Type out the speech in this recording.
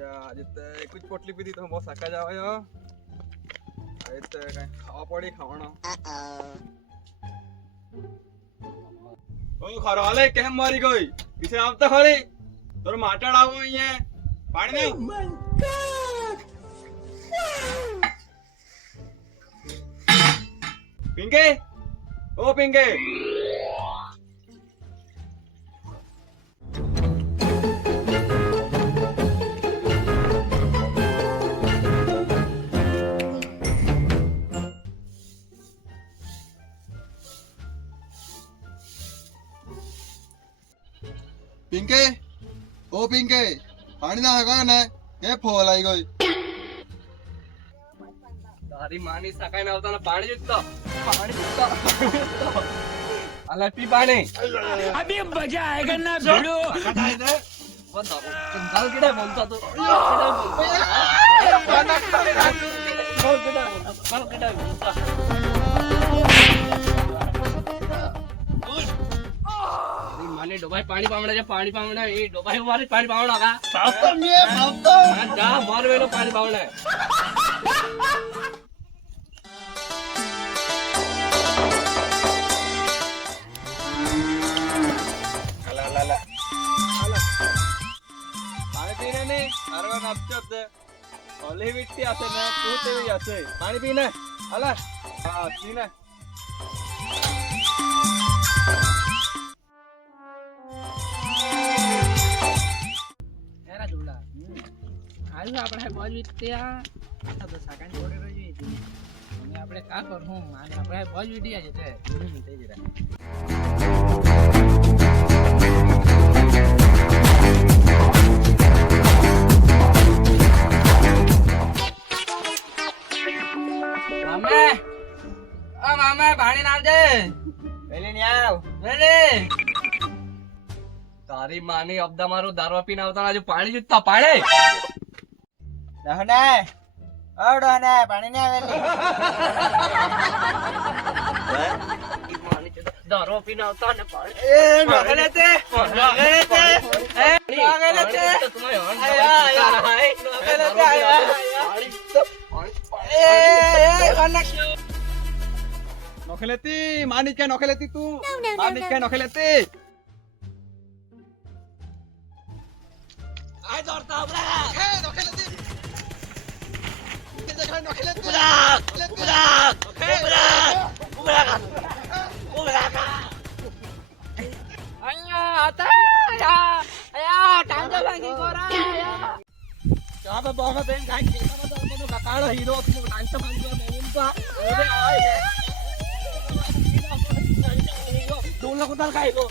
આજે તો એક જ પોટલી પીધી તો બહુ સાકા જાવ આજે તો કઈ ખાવા પડી ખાવાનો ઓ ખરો હાલે કેમ મારી ગઈ પીછે આવતા ખરી તોર માટડ આવો અહીંયા પાણી દે પિંકે ઓ પિંકે પિંકે ઓ પિંકે પાણી ના હગા ને કે ફોલ આવી ગઈ તારી માની સકાઈ ના આવતા પાણી જુટતો અલા પી પાણી अभी मजा आएगा ना भिड़ो કટાઈ દે બતાવ કંગાલ કેડે બોલતો તો માને ડોબાઈ પાણી પાવડા છે પાણી પાવડા એ ડોબાઈ મારે પાણી પાવડા કા સાવતો મે સાવતો જા મારવેલો પાણી પાવડા અલા પાણી પીને ને અરવા નાપચો દે ઓલી વિટ્ટી આસે ને તું તેવી આસે પાણી પીને અલા હા પીને આપણે બોલ વિટ્યા તો સાકાન જોડે રહી છે અને આપણે કા કરું અને આપણે બોલ વિટ્યા છે તે થઈ જરા મામા પાણી ના દે પેલી ની આવ લે તારી માની અબદા મારું દારૂ પીને આવતા આજુ પાણી જુટતા પાણી ડહને ઓ ડહને પાણી ને આવેલી દારૂ પીને આવતા ને પાણી એ નગલે તે એ નગલે તે तुम्हें નોખેલેતી માની કે નોખેલેતી તું માની કે નોખેલેતી आय दौड़ता उड़ा હે નોખેલેતી કે જગ્યા નોખેલેતી અહીંયા आता आया टांजा भांगी गोरा आया क्या बा बहुत दिन खाई के तो काकाड़ा हीरो तो टांजा भांगी मैंने तो अरे आए दो लोग उधर खाएगो